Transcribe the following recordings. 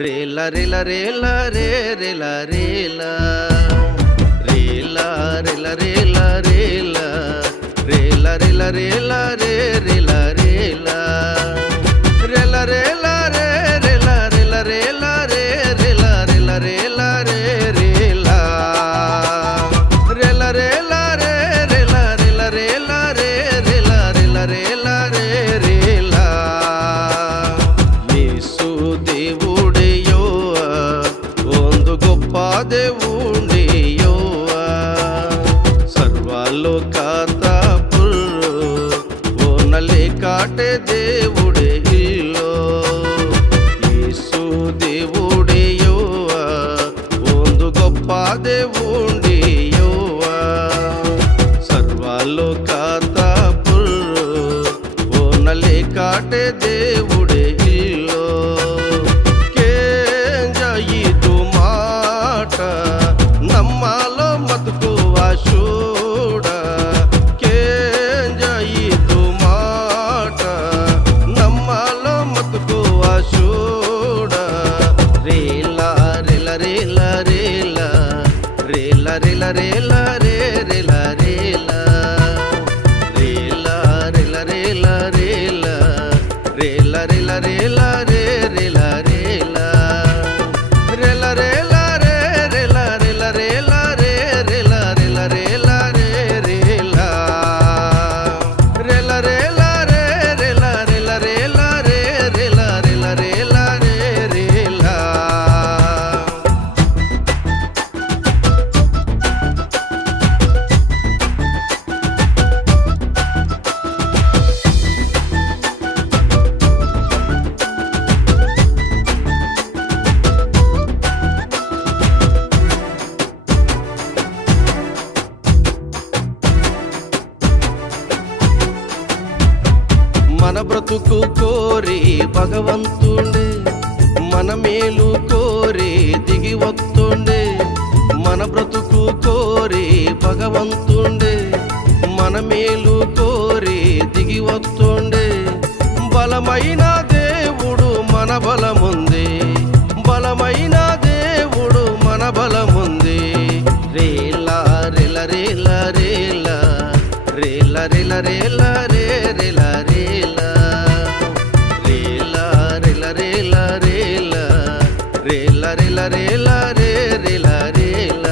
రేలా రేలా రేలా రే రేలా రేలా రేలా రేలా రేలా రేలా రేలా రేలా రేలా రే రేలా రేలా రేలా రేలా రే రేలా రేలా రేలా రే రేలా రేలా రేలా రే రేలా రేలా రేలా రే రేలా రేలా రేలా రే రేలా రేలా రేలా రే రేలా యేసు దేవుడే యోవా ಒಂದು గొప్ప దేవుడే యోవా ಸರ್ವಲೋಕದ ಪುರು ಓನಲೆ ಕಾಟೆ దేవుడే ಇಲ್ಲೋ యేసు దేవుడే యోవా ಒಂದು గొప్ప దేవుడే యోవా ಸರ್ವಲೋಕದ ಪುರು ಓನಲೆ ಕಾಟೆ దేవుడే ಇಲ್ಲೋ ಕೇಂಜಯಿತು ಮಾಟ ನಮ್ಮలో మతుకువ చూడ కేంజయిತು మాట నమ్మలో మతుకువ చూడ రేలా రేలా రేలా రేలా రేలా రేలా రేలా రే రేలా రేలా రేలా రేలా రేలా రేలా రేలా రేలా రేలా రే రేలా రేలా రేలా రేలా రే రేలా రేలా రేలా రే రేలా రేలా రేలా రే రేలా రేలా రేలా రే రేలా రేలా రేలా రే రేలా రేలా రేలా రే రేలా మన బ్రతుకు కోరి భగవంతుండే మన మేలు కోరి దిగి వస్తుండే మన బ్రతుకు కోరి భగవంతుండే మన మేలు కోరి దిగి వస్తుండే బలమైన దేవుడు మన బలముంది బలమైన దేవుడు మన బలముంది రేలా రేలా రేలా రేలా రేలా రేలా రేలా రే రేలా రేలా రేలా రేలా రేలా రేలా రేలా రేలా రేలా రే రేలా రేలా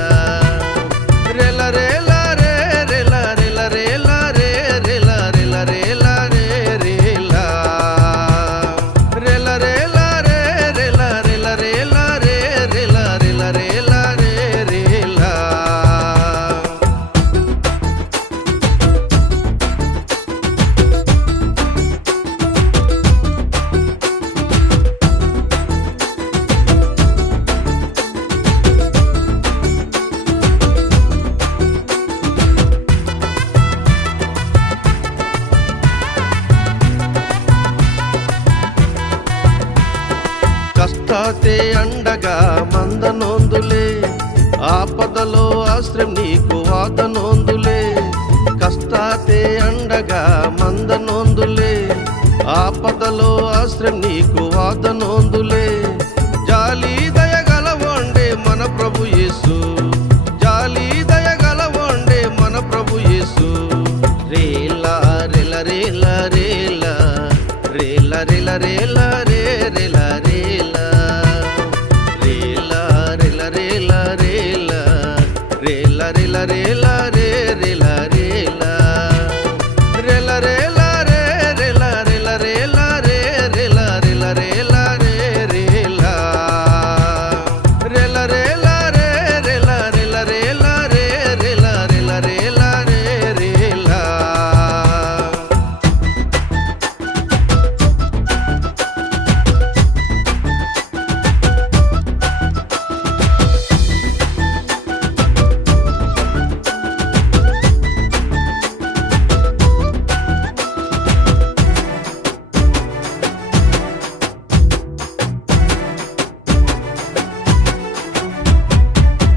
రేలా రేలా రే రేలా రేలా రేలా రే రేలా రేలా రేలా రే రేలా రేలా రేలా రే రేలా రేలా రేలా రే రేలా రేలా రేలా రే రేలా కష్టాతే అండగా మందనొందులే ఆపదలో ఆశ్రయం నీకు వాదనొందులే కష్టాతే అండగా మందనొందులే ఆపదలో ఆశ్రయం నీకు వాదనొందులే జాలి దయగలవండే మన ప్రభు యేసు జాలి దయగలవండే మన ప్రభు యేసు రేలా రేలా రేలా రేలా రేలా రేలా రేలా రే రేలా రేలా రేలా రేలా రేలా రేలా రేలా రేలా రేలా రే రేలా రేలా రేలా రేలా రే రేలా రేలా రేలా రే రేలా రేలా రేలా రే రేలా రేలా రేలా రే రేలా రేలా రేలా రే రేలా రేలా రేలా రే రేలా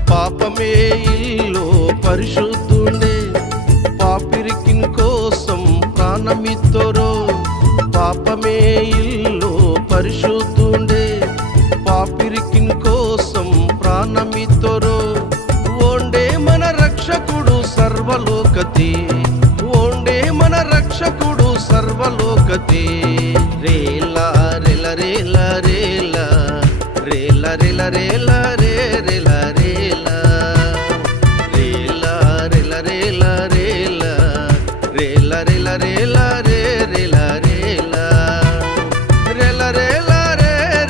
పాపమే ఇల్లు పరిశుద్ధుండే పాపిరికిన్ కోసం ప్రాణమిత్తరో పాపమే ఇల్లు పరిశుద్ధుండే పాపి నమ్మితోరు ఓండే మన రక్షకుడు సర్వలోకతి ఓండే మన రక్షకుడు సర్వలోకతి రేలా రేల రేల రేల రేల రేల రేల రే రేల రేల రేల రేల రేల రేల రేల రేల రేల రే రేల రేల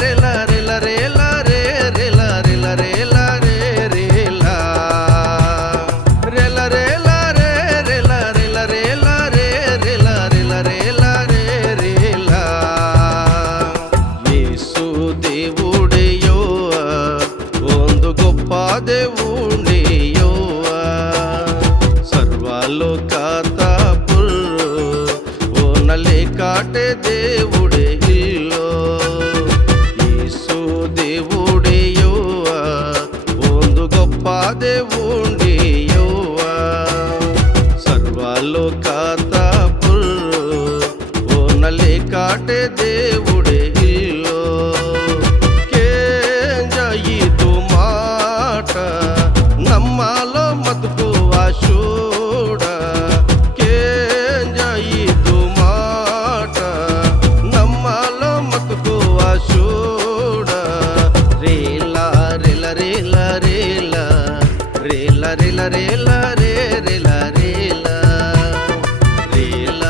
రేల రేల రే రేల రేల రేల రే రేల రేల రేల రే రేల రేల రేల రే రేల రేల రేల రే రేల రేల రేల రే రేల యేసు దేవుడే యెహోవా ಒಂದು గొప్ప దేవుడే యెహోవా ಸರ್ವಲೋಕದ ಪುರು ಓನಲೆ ಕಾಟೆ దేవుడే ಇಲ್ಲೋ ಯೇಸು దేవుడే ಯೆಹೋವಾ ಒಂದು గొప్ప దేవుడే ಯೆಹೋవా ಸರ್ವಲೋಕದ ಪುರು ಓನಲೆ ಕಾಟೆ దేవుడే ಇಲ್ಲೋ కేంజయిదు మాట నమ్మాలో మతుకు ఆశూడ కేంజయిదు మాట నమ్మాలో మతుకు ఆశూడ రేలా రేల రేల రేల రేల రేల రేల రే రేల రేల రేల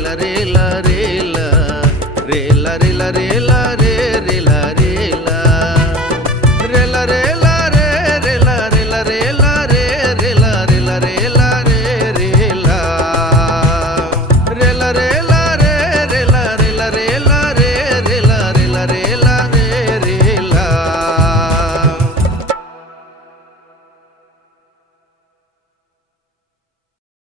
రేల రేల రేల రేల రేల రేల